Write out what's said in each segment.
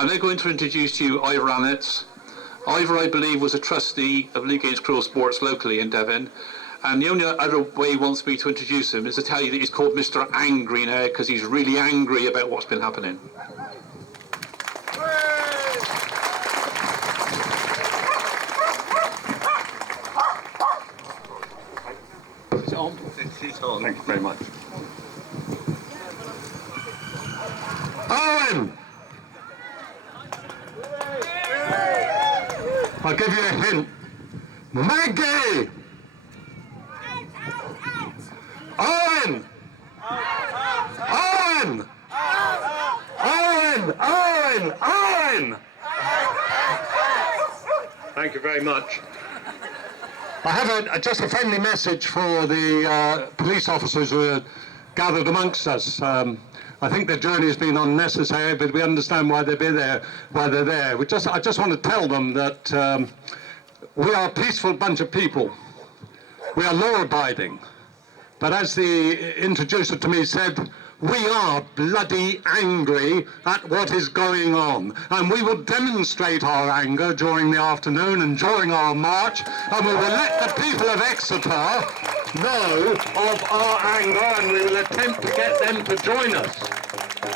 I'm now going to introduce to you Ivor. Ivor, I believe, was a trustee of League Games Cruel Sports locally in Devon, and the only other way he wants me to introduce him is to tell you that he's called Mr. Angry now because he's really angry about what's been happening. Is it on? It's on. Thank you very much. Owen! I'll give you a hint. Maggie! Owen! Owen! Owen! Owen! Owen! Thank you very much. I have just a friendly message for the police officers who are gathered amongst us. I think their journey has been unnecessary, but we understand why they're there. I just want to tell them that we are a peaceful bunch of people. We are law-abiding. But as the introducer to me said, we are bloody angry at what is going on. And we will demonstrate our anger during the afternoon and during our march, and we will let the people of Exeter know of our anger, and we will attempt to get them to join us.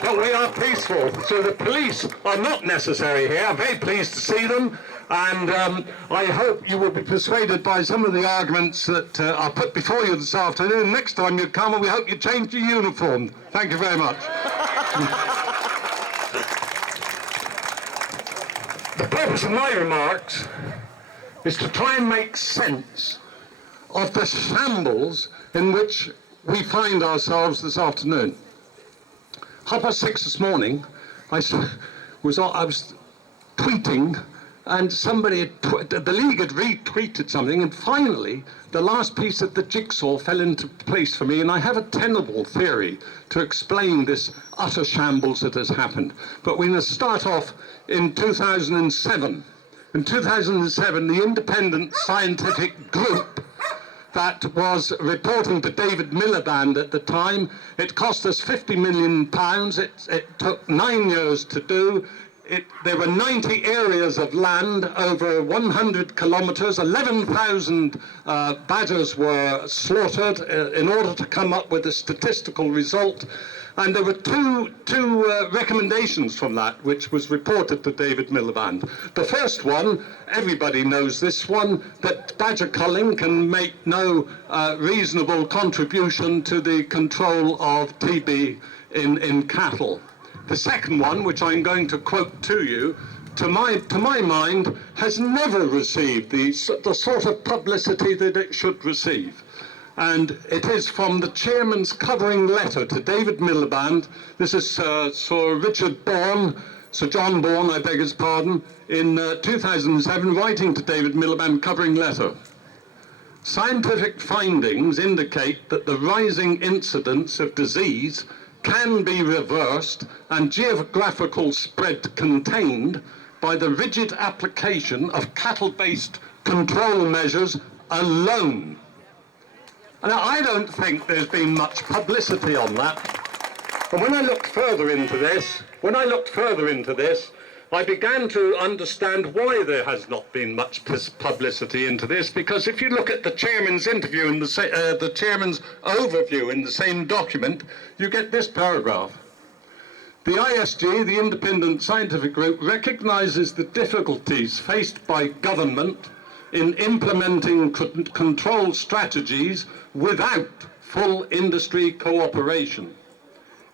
But we are peaceful, so the police are not necessary here. I'm very pleased to see them, and I hope you will be persuaded by some of the arguments that are put before you this afternoon. Next time you come, and we hope you change your uniform. Thank you very much. The purpose of my remarks is to try and make sense of the shambles in which we find ourselves this afternoon. 6:30 this morning, I was tweeting, and somebody, the League had retweeted something, and finally, the last piece of the jigsaw fell into place for me, and I have a tenable theory to explain this utter shambles that has happened. But we're going to start off in 2007. In 2007, the independent scientific group that was reporting to David Miliband at the time, it cost us £50 million. It took 9 years to do. There were 90 areas of land over 100 kilometres. 11,000 badgers were slaughtered in order to come up with a statistical result. And there were two recommendations from that, which was reported to David Miliband. The first one, everybody knows this one, that badger culling can make no reasonable contribution to the control of TB in cattle. The second one, which I'm going to quote to you, to my mind, has never received the sort of publicity that it should receive. And it is from the chairman's covering letter to David Miliband. This is Sir Richard Bourne, Sir John Bourne, I beg his pardon, in 2007, writing to David Miliband, covering letter. Scientific findings indicate that the rising incidence of disease can be reversed and geographical spread contained by the rigid application of cattle-based control measures alone. Now, I don't think there's been much publicity on that. And when I looked further into this, I began to understand why there has not been much publicity into this, because if you look at the chairman's interview in the chairman's overview in the same document, you get this paragraph. The ISG, the Independent Scientific Group, recognises the difficulties faced by government in implementing control strategies without full industry cooperation.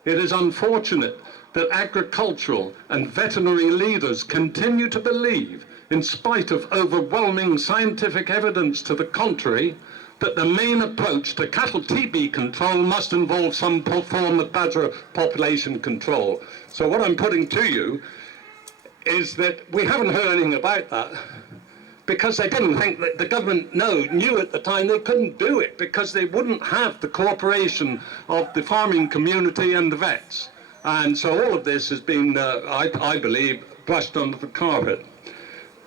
It is unfortunate that agricultural and veterinary leaders continue to believe, in spite of overwhelming scientific evidence to the contrary, that the main approach to cattle TB control must involve some form of badger population control. So what I'm putting to you is that we haven't heard anything about that, because they didn't think that the government knew at the time they couldn't do it, because they wouldn't have the cooperation of the farming community and the vets. And so all of this has been, I believe, brushed under the carpet.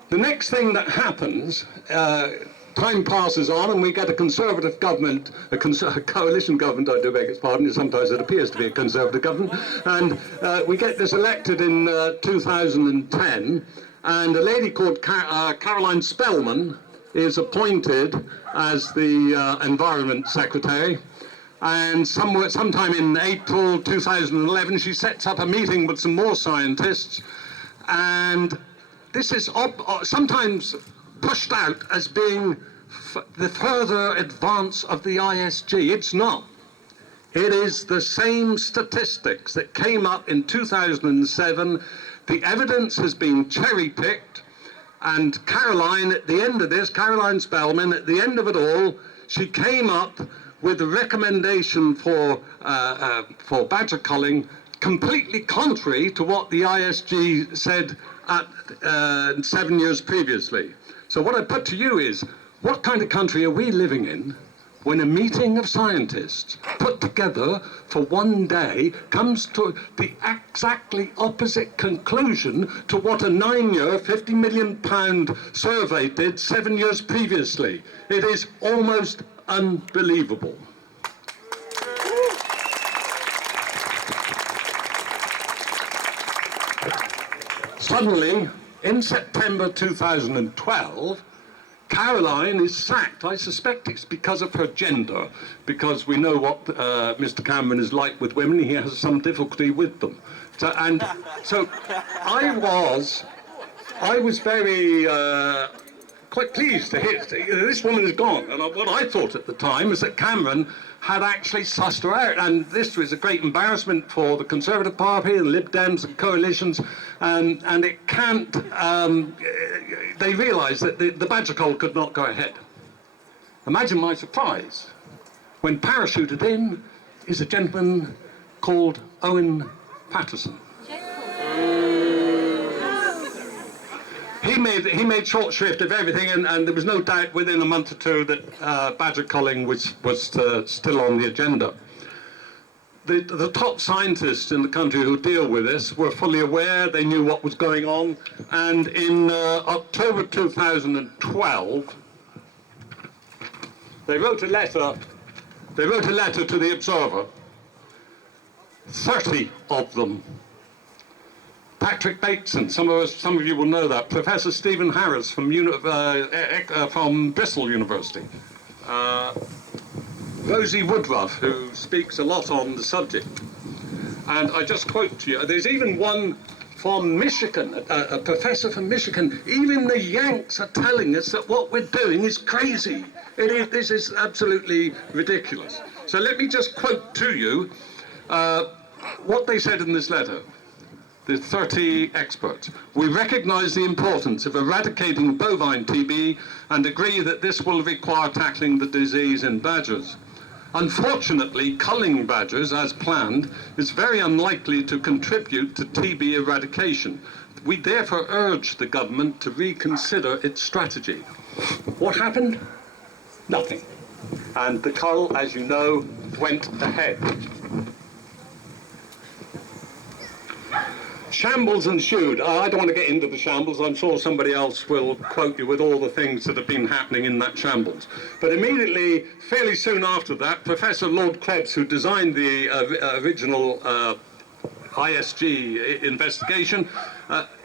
The next thing that happens time passes on and we get a Conservative government, a coalition government, I do beg its pardon, sometimes it appears to be a Conservative government, and we get this elected in 2010, and a lady called Caroline Spellman is appointed as the Environment Secretary. And sometime in April 2011, she sets up a meeting with some more scientists, and this is sometimes pushed out as being the further advance of the ISG. It's not. It is the same statistics that came up in 2007. The evidence has been cherry-picked, and Caroline, at the end of this, Caroline Spellman, at the end of it all, she came up with a recommendation for badger culling completely contrary to what the ISG said at 7 years previously. So what I put to you is, what kind of country are we living in when a meeting of scientists put together for one day comes to the exactly opposite conclusion to what a 9-year, £50 million survey did 7 years previously? It is almost unbelievable. Suddenly, in September 2012, Caroline is sacked. I suspect it's because of her gender, because we know what Mr. Cameron is like with women. He has some difficulty with them. So I was very quite pleased to hear this woman is gone. And what I thought at the time was that Cameron had actually sussed her out, and this was a great embarrassment for the Conservative Party and Lib Dems and coalitions, and it can't, they realised that the badger cull could not go ahead. Imagine my surprise when parachuted in is a gentleman called Owen Paterson. He made short shrift of everything, and there was no doubt within a month or two that badger culling was still on the agenda. The top scientists in the country who deal with this were fully aware. They knew what was going on, and in October 2012, they wrote a letter to the Observer. 30 of them. Patrick Bateson, some of you will know that. Professor Stephen Harris from Bristol University. Rosie Woodruff, who speaks a lot on the subject. And I just quote to you, there's even one from Michigan, a professor from Michigan. Even the Yanks are telling us that what we're doing is crazy. This is absolutely ridiculous. So let me just quote to you what they said in this letter. The 30 experts. We recognise the importance of eradicating bovine TB and agree that this will require tackling the disease in badgers. Unfortunately, culling badgers, as planned, is very unlikely to contribute to TB eradication. We therefore urge the government to reconsider its strategy. What happened? Nothing. And the cull, as you know, went ahead. Shambles ensued. I don't want to get into the shambles. I'm sure somebody else will quote you with all the things that have been happening in that shambles. But immediately, fairly soon after that, Professor Lord Krebs, who designed the original ISG investigation,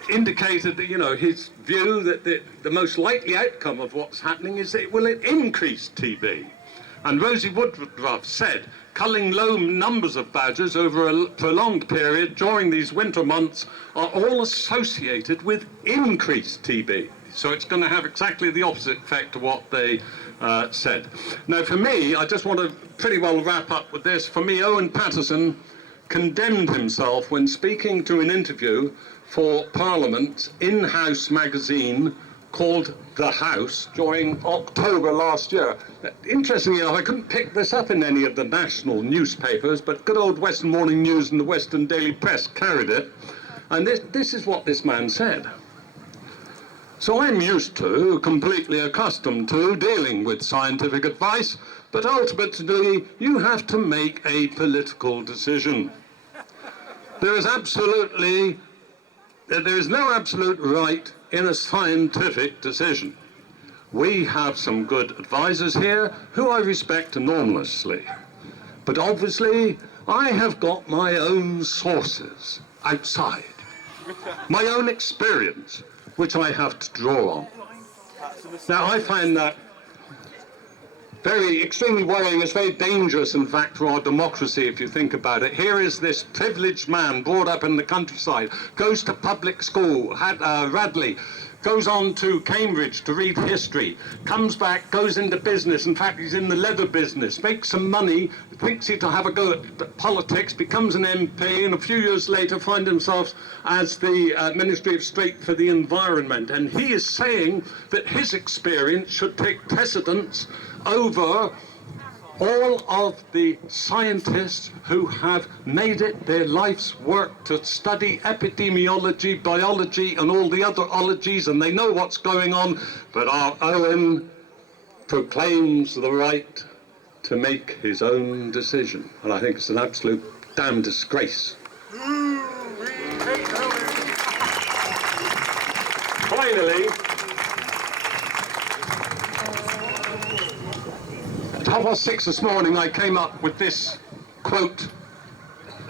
indicated that, his view that the most likely outcome of what's happening is that it will increase TB. And Rosie Woodruff said, culling low numbers of badgers over a prolonged period during these winter months are all associated with increased TB. So it's going to have exactly the opposite effect to what they said. Now for me, I just want to pretty well wrap up with this. For me, Owen Paterson condemned himself when speaking to an interview for Parliament's in-house magazine called The House during October last year. Interestingly enough, I couldn't pick this up in any of the national newspapers, but good old Western Morning News and the Western Daily Press carried it, and this is what this man said. So I'm used to, completely accustomed to, dealing with scientific advice, but ultimately you have to make a political decision. There is no absolute right in a scientific decision. We have some good advisors here who I respect enormously. But obviously, I have got my own sources outside, my own experience, which I have to draw on. Now, I find that extremely worrying. It's very dangerous, in fact, for our democracy, if you think about it. Here is this privileged man brought up in the countryside, goes to public school, Radley, goes on to Cambridge to read history, comes back, goes into business. In fact, he's in the leather business, makes some money, thinks he'll have a go at politics, becomes an MP, and a few years later finds himself as the Ministry of State for the Environment. And he is saying that his experience should take precedence over all of the scientists who have made it their life's work to study epidemiology, biology, and all the other ologies, and they know what's going on. But our Owen proclaims the right to make his own decision, and I think it's an absolute damn disgrace. Finally, at 6:30 this morning, I came up with this quote,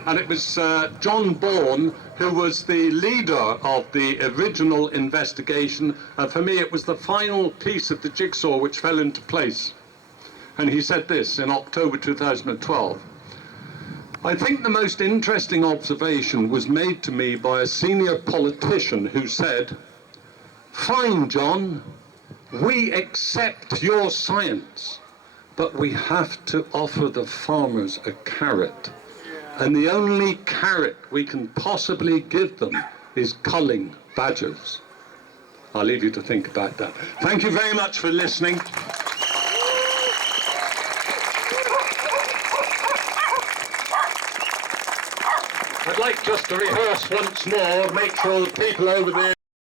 and it was John Bourne, who was the leader of the original investigation, and for me it was the final piece of the jigsaw which fell into place. And he said this in October 2012. I think the most interesting observation was made to me by a senior politician who said, "Fine, John, we accept your science, but we have to offer the farmers a carrot. And the only carrot we can possibly give them is culling badgers." I'll leave you to think about that. Thank you very much for listening. I'd like just to rehearse once more, make sure the people over there